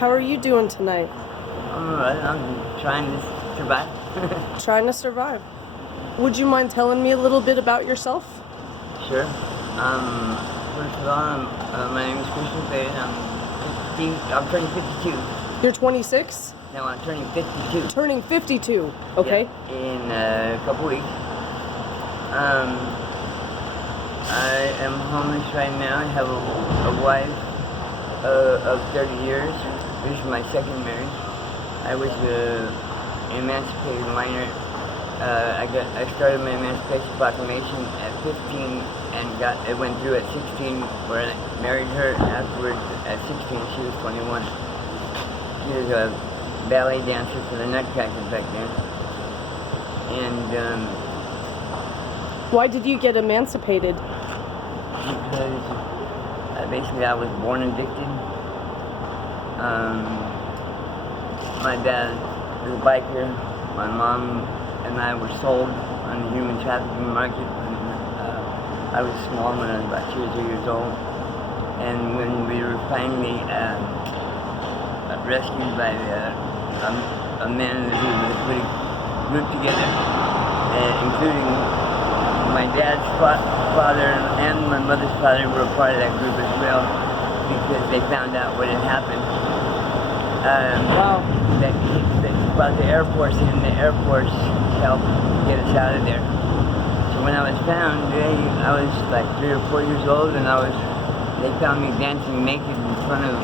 How are you doing tonight? I'm trying to survive. Trying to survive. Would you mind telling me a little bit about yourself? Sure. First of all, my name is Christian Fade. I'm turning 52. You're 26? No, I'm turning 52. Turning 52. Okay. Yeah, in a couple weeks. I am homeless right now. I have a wife of 30 years. This is my second marriage. I was an emancipated minor. I started my emancipation proclamation at 15 and it went through at 16, where I married her. Afterwards, at 16, she was 21. She was a ballet dancer for the Nutcracker back then. And why did you get emancipated? Because basically I was born addicted. My dad was a biker. My mom and I were sold on the human trafficking market when I was small, when I was about 2 or 3 years old. And when we were finally rescued by a man who put a group together, including my dad's father and my mother's father were a part of that group as well, because they found out what had happened. Wow. They brought the Air Force in. The Air Force helped get us out of there. So when I was found, I was like 3 or 4 years old, and they found me dancing naked in front of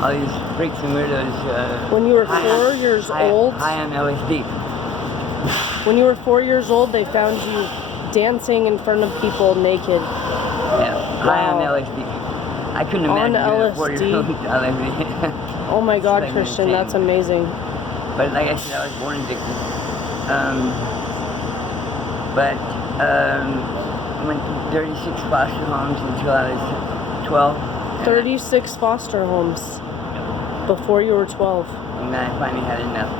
all these freaks and weirdos. When you were 4 years old? High on LSD. When you were 4 years old, they found you dancing in front of people naked. Yeah, high on LSD. I couldn't imagine doing 4 years old LSD. Oh my God, like Christian, insane. that's amazing. But like I said, I was born addicted. I went to 36 foster homes until I was 12. 36 foster homes before you were 12. And then I finally had enough.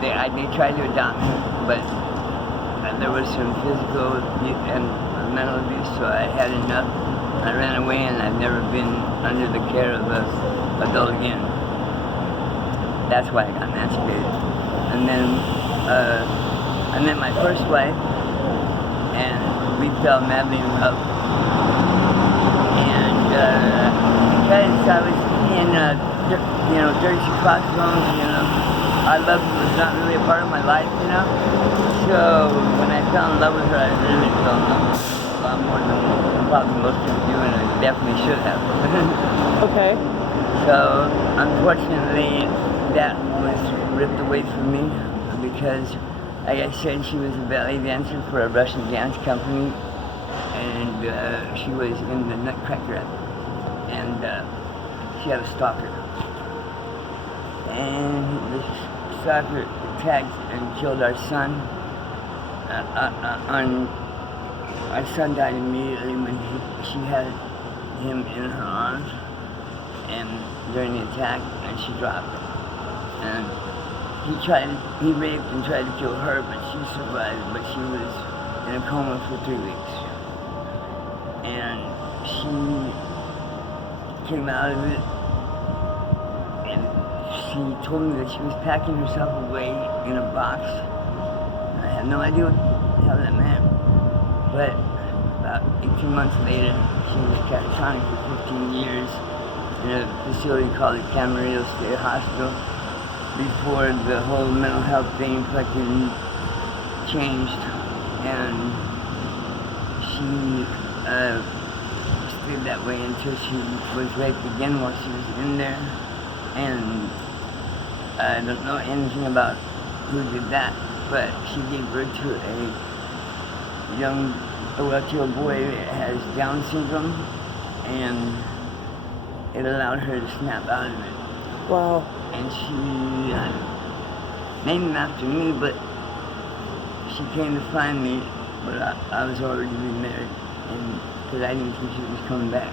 They tried to adopt me, but there was some physical and mental abuse, so I had enough. I ran away, and I've never been under the care of an adult again. That's why I got emancipated. And then I met my first wife, and we fell madly in love. And because I was in 36 foster homes, our love was not really a part of my life, So when I fell in love with her, I really fell in love with her. A lot more than probably most people do, and I definitely should have. Okay. So unfortunately, that was ripped away from me because, like I said, she was a ballet dancer for a Russian dance company, and she was in the Nutcracker, and she had a stalker. And the stalker attacked and killed our son. Our son died immediately when she had him in her arms, and during the attack, and she dropped him. And he raped and tried to kill her, but she survived, but she was in a coma for 3 weeks. And she came out of it, and she told me that she was packing herself away in a box. And I had no idea what the hell that meant. But about 18 months later, she was catatonic for 15 years in a facility called the Camarillo State Hospital before the whole mental health thing fucking changed. And she stayed that way until she was raped again while she was in there. And I don't know anything about who did that, but she gave birth to to a boy that has Down syndrome, and it allowed her to snap out of it. Wow. And she named him after me, but she came to find me, but I was already remarried, and because I didn't think she was coming back.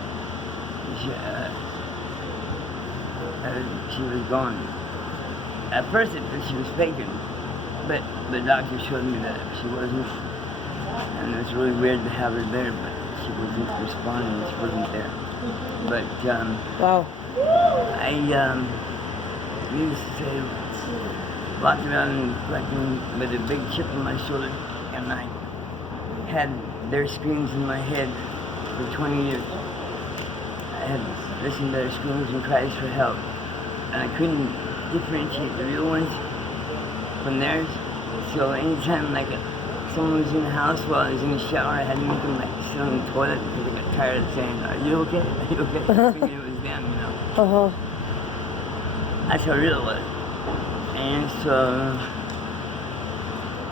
She was gone. At first it thought she was faking, but the doctor showed me that she wasn't, and it was really weird to have her there, but she wasn't responding, she wasn't there. But wow. used to walk around fucking with a big chip on my shoulder, and I had their screams in my head for 20 years. I had listened to their screams and cries for help, and I couldn't differentiate the real ones from theirs. So anytime someone was in the house while I was in the shower, I had to make them sit on the toilet because I got tired of saying, "Are you okay? Are you okay?" Thinking it was them, you know. That's how real it was. And so,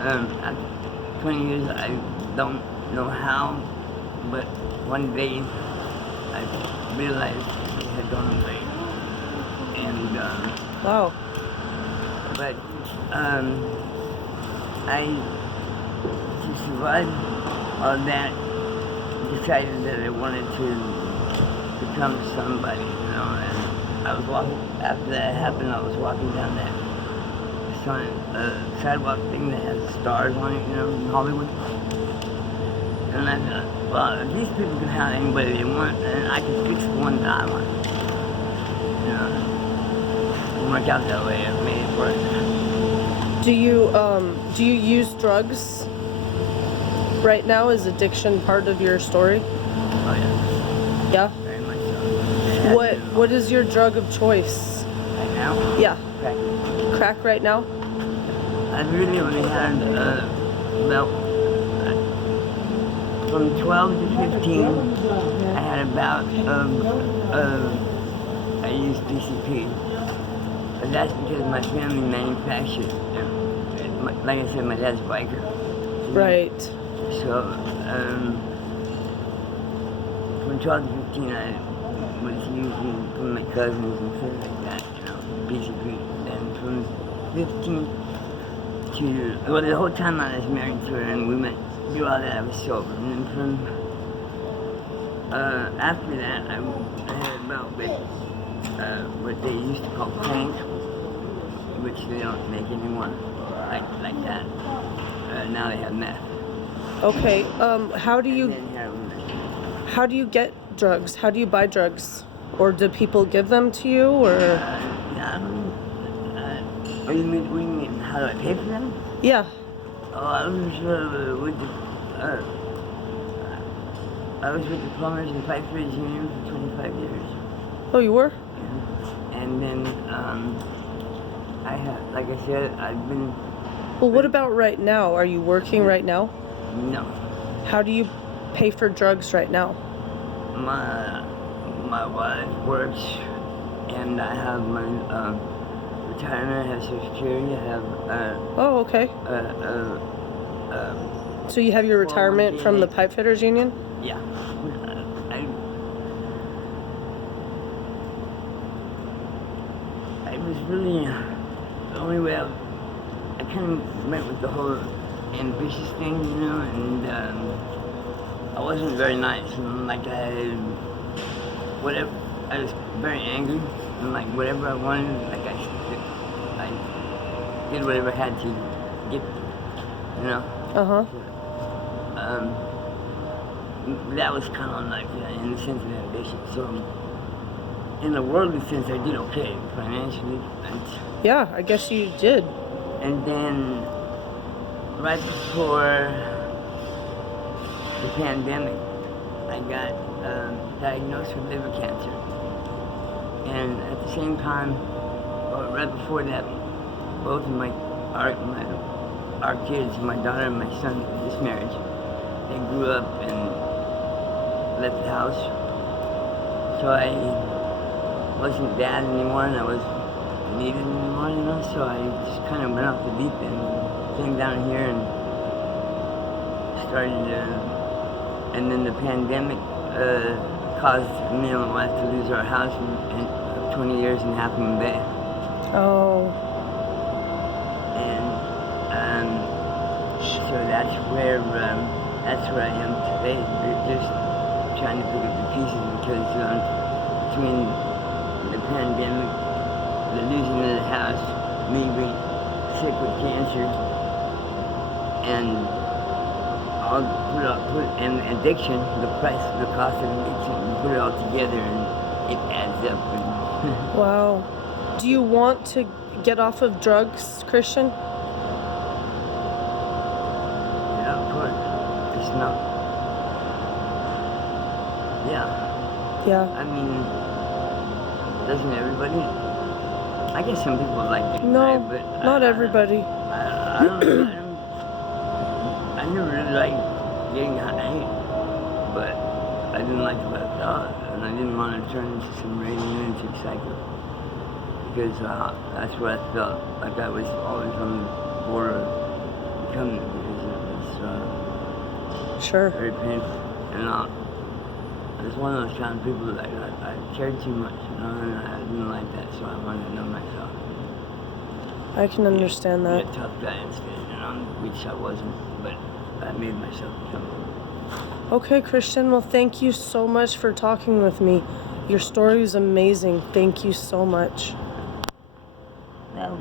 after 20 years, I don't know how, but one day I realized it had gone away. And wow. But to survive all that, decided that I wanted to become somebody, you know. And I was walking, after that happened, I was walking down that sidewalk thing that has stars on it, you know, in Hollywood. And I thought, well, if these people can have anybody they want, then I can fix the one that I want. You know, it didn't work out that way. I made it work. Do you use drugs right now? Is addiction part of your story? Oh yeah. Yeah? Very much so. What is your drug of choice? Right now? Yeah. Crack. Crack right now? I've really only had from 12 to 15, I had about, I used PCP. But that's because my family manufactured them. Like I said, my dad's a biker. Right. So, from 12 to 15, I was using from my cousins and things like that, you know, PCP. Then from 15 to, well, the whole time I was married to her and we went through all that, I was sober. And then from, after that, I had a bout with what they used to call crank, which they don't make anymore, like that. Now they have meth. Okay. How do you get drugs? How do you buy drugs? Or do people give them to you, or? What do you mean? How do I pay for them? Yeah. Oh, I was with the plumbers and pipe fitters union for 25 years. Oh, you were? Yeah. And then I have, like I said, I've been. Well, what about right now? Are you working right now? No. How do you pay for drugs right now? My wife works, and I have my retirement, I have Social Security, I have. Oh, okay. So you have your retirement from the pipe fitters union? Yeah. I was really the only way I kind of went with the whole ambitious thing, you know, and I wasn't very nice, and I was very angry, and like whatever I wanted, like I did whatever I had to get, you know. That was kind of like in the sense of ambition. So in the worldly sense, I did okay financially. Yeah, I guess you did. And then right before the pandemic, I got diagnosed with liver cancer. And at the same time, or right before that, both of our kids, my daughter and my son, this marriage, they grew up and left the house. So I wasn't dad anymore, and I wasn't needed anymore, you know. So I just kind of went off the deep end, came down here and started. And then the pandemic caused me and my wife to lose our house in 20 years in Half Moon Bay. Oh. And so that's where I am today. Just trying to pick up the pieces because between the pandemic, the losing of the house, me being sick with cancer, and and addiction, the cost of addiction, you put it all together and it adds up. Wow. do you want to get off of drugs, Christian? Yeah, of course. It's not. Yeah. Yeah. I mean, doesn't everybody? I guess some people like getting No, high, but not everybody. I never really liked getting high, but I didn't like what I thought, and I didn't want to turn into some raving lunatic psycho, because that's what I felt like I was always on the border of becoming, because it was Sure. very painful, and I was one of those kind of people that I cared too much, and I didn't like that, so I wanted to know myself. I can understand Be that. a tough guy instead, which I wasn't, but I made myself become one. Okay, Christian. Well, thank you so much for talking with me. Your story is amazing. Thank you so much. Well,